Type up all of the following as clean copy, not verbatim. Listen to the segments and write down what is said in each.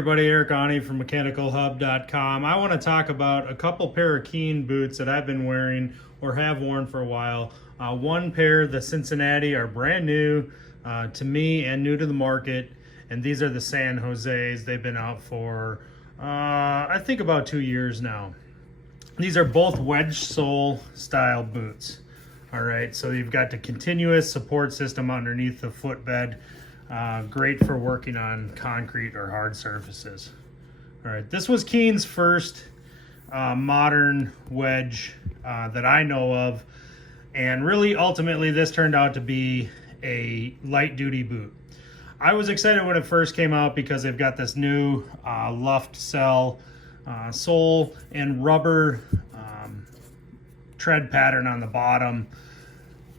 everybody, Eric Ani from mechanicalhub.com. I want to talk about a couple pair of Keen boots that I've been wearing or have worn for a while. One pair, the Cincinnati, are brand new to me and new to the market, and these are the San Jose's. They've been out for I think about 2 years now. These are both wedge sole style boots. All right, so you've got the continuous support system underneath the footbed. Great for working on concrete or hard surfaces. All right, this was Keen's first modern wedge that I know of, and really ultimately this turned out to be a light duty boot. I was excited when it first came out because they've got this new luft cell sole and rubber tread pattern on the bottom.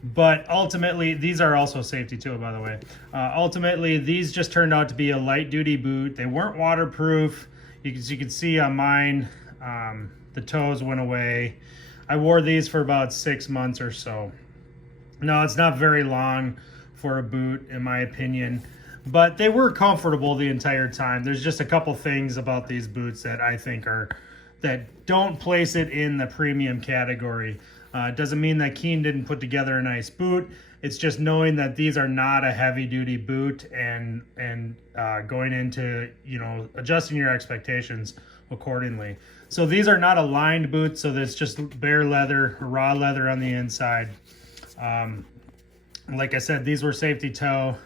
But ultimately, these are also safety too, by the way. Ultimately, these just turned out to be a light duty boot. They weren't waterproof. As you can see on mine, the toes went away. I wore these for about 6 months or so. No, it's not very long for a boot, in my opinion, but they were comfortable the entire time. There's just a couple things about these boots that I think that don't place it in the premium category. It doesn't mean that Keen didn't put together a nice boot. It's just knowing that these are not a heavy duty boot and going into, adjusting your expectations accordingly. So these are not a lined boot, so there's just bare leather, raw leather on the inside. Like I said, these were safety toe.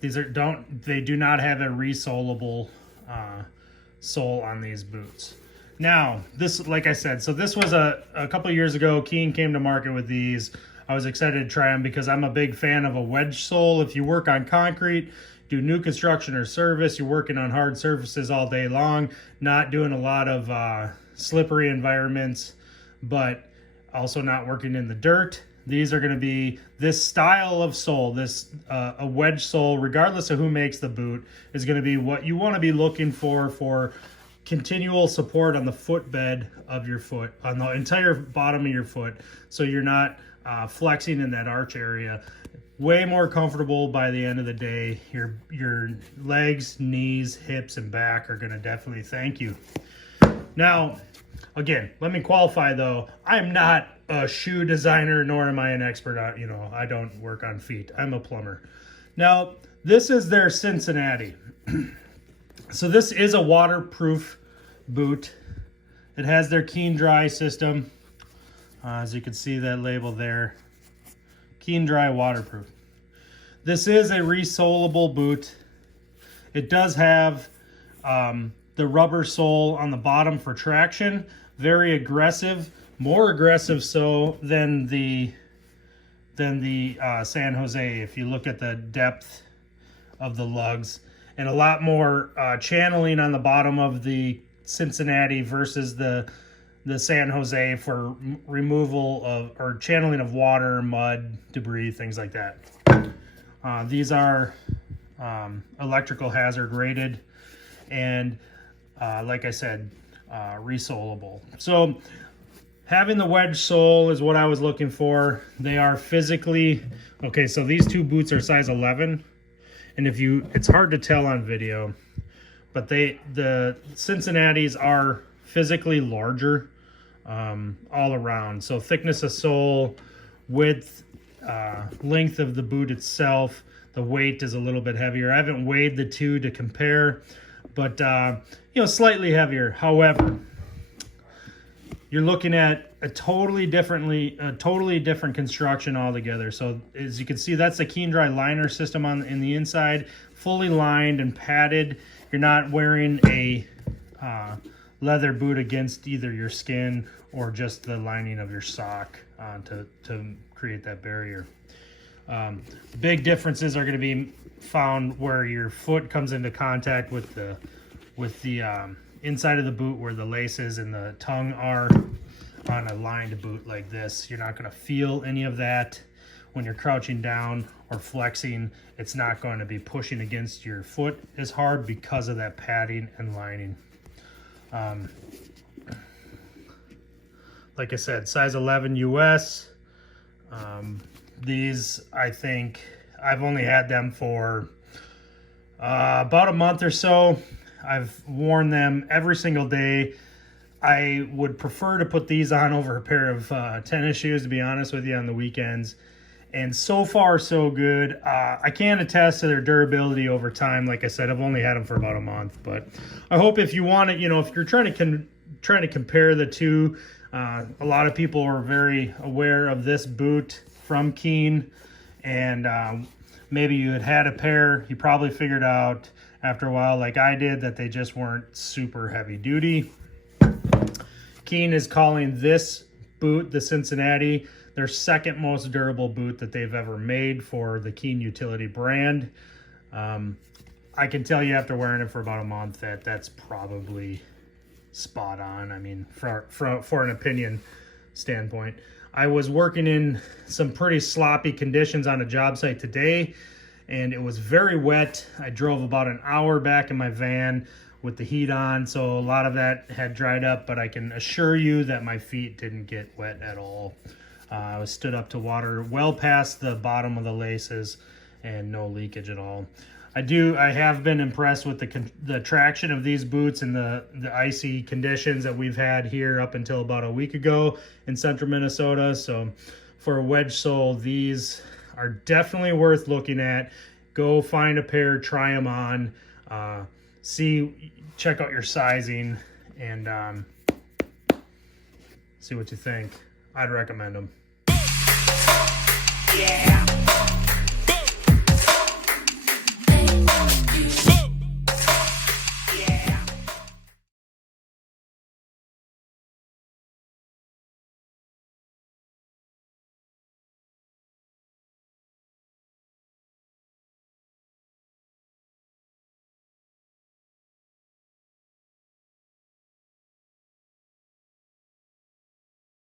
They do not have a resolable sole on these boots. Now, this, like I said, so this was a couple of years ago. Keen came to market with these. I was excited to try them because I'm a big fan of a wedge sole. If you work on concrete, do new construction or service, you're working on hard surfaces all day long, not doing a lot of slippery environments, but also not working in the dirt. These are going to be this style of sole, a wedge sole, regardless of who makes the boot, is going to be what you want to be looking for continual support on the footbed of your foot, on the entire bottom of your foot, so you're not flexing in that arch area. Way more comfortable by the end of the day. Your legs, knees, hips, and back are going to definitely thank you. Now, again, let me qualify though. I'm not a shoe designer, nor am I an expert on, I don't work on feet. I'm a plumber. Now, this is their Cincinnati. So this is a waterproof boot. It has their Keen Dry system. As you can see that label there. Keen Dry waterproof. This is a resolable boot. It does have the rubber sole on the bottom for traction. Very aggressive. More aggressive so than the San Jose, if you look at the depth of the lugs. And a lot more channeling on the bottom of the Cincinnati versus the San Jose for removal of, or channeling of water, mud, debris, things like that. These are electrical hazard rated and like I said, resolable. So having the wedge sole is what I was looking for. They are physically, okay, so these two boots are size 11. And it's hard to tell on video, but the Cincinnati's are physically larger all around. So thickness of sole, width, length of the boot itself, the weight is a little bit heavier. I haven't weighed the two to compare, but slightly heavier. However, you're looking at a totally different construction altogether. So as you can see, that's the Keen Dry liner system in the inside, fully lined and padded. You're not wearing a leather boot against either your skin or just the lining of your sock to create that barrier. Big differences are going to be found where your foot comes into contact with the inside of the boot, where the laces and the tongue are. On a lined boot like this, you're not going to feel any of that when you're crouching down or flexing. It's not going to be pushing against your foot as hard because of that padding and lining. Like I said, size 11 US. These, I think, I've only had them for about a month or so. I've worn them every single day. I would prefer to put these on over a pair of tennis shoes, to be honest with you, on the weekends. And so far, so good. I can attest to their durability over time. Like I said, I've only had them for about a month. But I hope if you want to, if you're trying to compare the two, a lot of people are very aware of this boot from Keen. And maybe you had a pair. You probably figured out after a while, like I did, that they just weren't super heavy duty. Keen is calling this boot, the Cincinnati, their second most durable boot that they've ever made for the Keen utility brand. I can tell you after wearing it for about a month that that's probably spot on. I mean, for an opinion standpoint. I was working in some pretty sloppy conditions on a job site today, and it was very wet. I drove about an hour back in my van with the heat on, so a lot of that had dried up, but I can assure you that my feet didn't get wet at all. I was stood up to water well past the bottom of the laces and no leakage at all. I have been impressed with the traction of these boots in the icy conditions that we've had here up until about a week ago in central Minnesota. So for a wedge sole, these are definitely worth looking at. Go find a pair, try them on, check out your sizing, and see what you think. I'd recommend them. Yeah.